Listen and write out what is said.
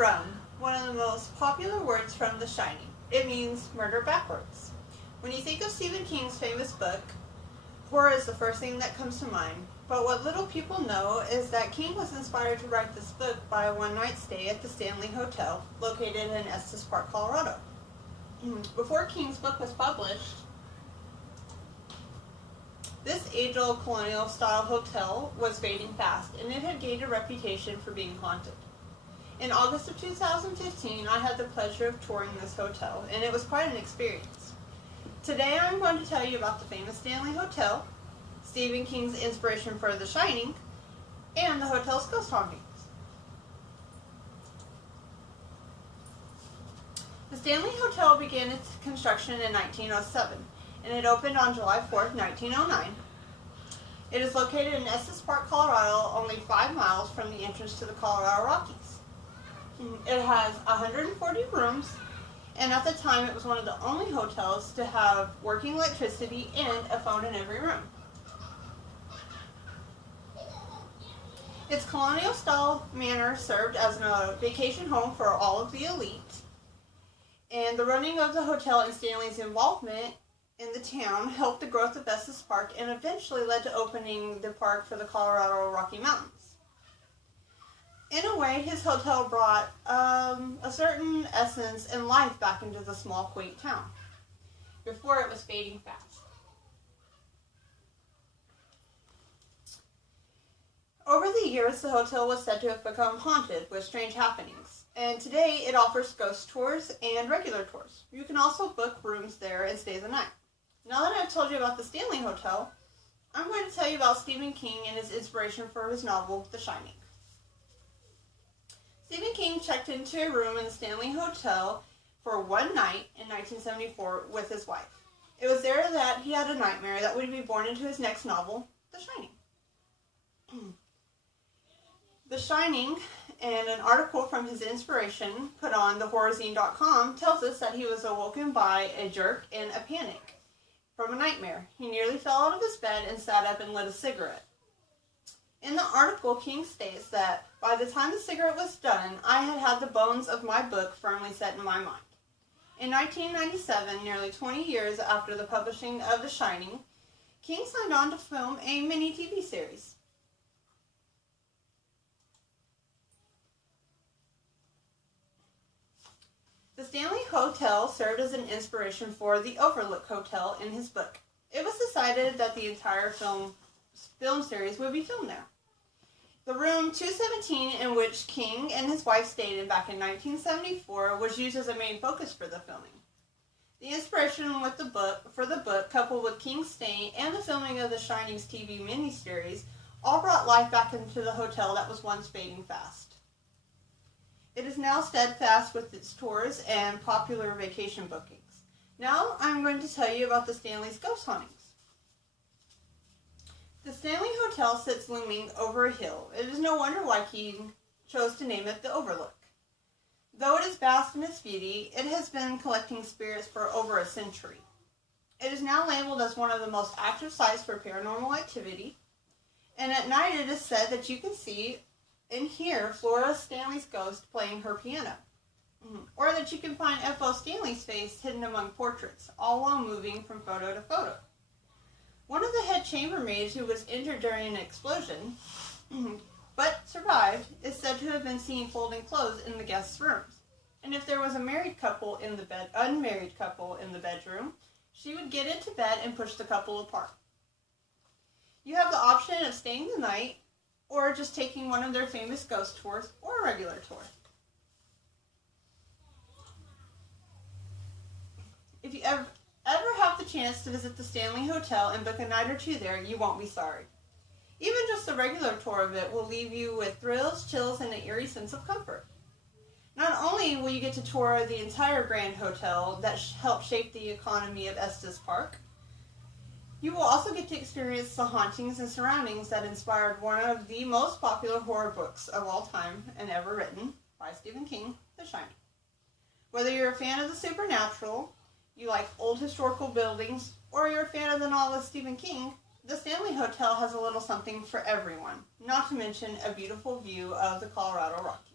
Run, one of the most popular words from The Shining. It means murder backwards. When you think of Stephen King's famous book, horror is the first thing that comes to mind. But what little people know is that King was inspired to write this book by a one-night stay at the Stanley Hotel, located in Estes Park, Colorado. Before King's book was published, this age-old colonial-style hotel was fading fast, and it had gained a reputation for being haunted. In August of 2015, I had the pleasure of touring this hotel, and it was quite an experience. Today I'm going to tell you about the famous Stanley Hotel, Stephen King's inspiration for The Shining, and the hotel's ghost hauntings. The Stanley Hotel began its construction in 1907, and it opened on July 4th, 1909. It is located in Estes Park, Colorado, only 5 miles from the entrance to the Colorado Rockies. It has 140 rooms, and at the time it was one of the only hotels to have working electricity and a phone in every room. Its colonial-style manor served as a vacation home for all of the elite, and the running of the hotel and Stanley's involvement in the town helped the growth of Estes Park and eventually led to opening the park for the Colorado Rocky Mountains. In a way, his hotel brought a certain essence and life back into the small, quaint town before it was fading fast. Over the years, the hotel was said to have become haunted with strange happenings, and today it offers ghost tours and regular tours. You can also book rooms there and stay the night. Now that I've told you about the Stanley Hotel, I'm going to tell you about Stephen King and his inspiration for his novel, The Shining. Stephen King checked into a room in the Stanley Hotel for one night in 1974 with his wife. It was there that he had a nightmare that would be born into his next novel, The Shining. The Shining, and an article from his inspiration put on thehorrorzine.com, tells us that he was awoken by a jerk and a panic from a nightmare. He nearly fell out of his bed and sat up and lit a cigarette. In the article, King states that by the time the cigarette was done, I had had the bones of my book firmly set in my mind. In 1997, nearly 20 years after the publishing of The Shining, King signed on to film a mini TV series. The Stanley Hotel served as an inspiration for the Overlook Hotel in his book. It was decided that the entire film series would be filmed there. The room 217, in which King and his wife stayed in back in 1974, was used as a main focus for the filming. The inspiration for the book, coupled with King's stay and the filming of The Shining's TV miniseries, all brought life back into the hotel that was once fading fast. It is now steadfast with its tours and popular vacation bookings. Now I'm going to tell you about the Stanley's ghost hauntings. The Stanley Hotel sits looming over a hill. It is no wonder why King chose to name it the Overlook. Though it is vast in its beauty, it has been collecting spirits for over a century. It is now labeled as one of the most active sites for paranormal activity, and at night it is said that you can see and hear Flora Stanley's ghost playing her piano, or that you can find F.O. Stanley's face hidden among portraits, all while moving from photo to photo. One of the head chambermaids, who was injured during an explosion, but survived, is said to have been seen folding clothes in the guests' rooms. And if there was a unmarried couple in the bedroom, she would get into bed and push the couple apart. You have the option of staying the night, or just taking one of their famous ghost tours, or a regular tour. If you ever have the chance to visit the Stanley Hotel and book a night or two there, you won't be sorry. Even just a regular tour of it will leave you with thrills, chills, and an eerie sense of comfort. Not only will you get to tour the entire Grand Hotel that helped shape the economy of Estes Park, you will also get to experience the hauntings and surroundings that inspired one of the most popular horror books of all time and ever written by Stephen King, The Shining. Whether you're a fan of the supernatural, you like old historical buildings, or you're a fan of the novelist Stephen King, the Stanley Hotel has a little something for everyone, not to mention a beautiful view of the Colorado Rockies.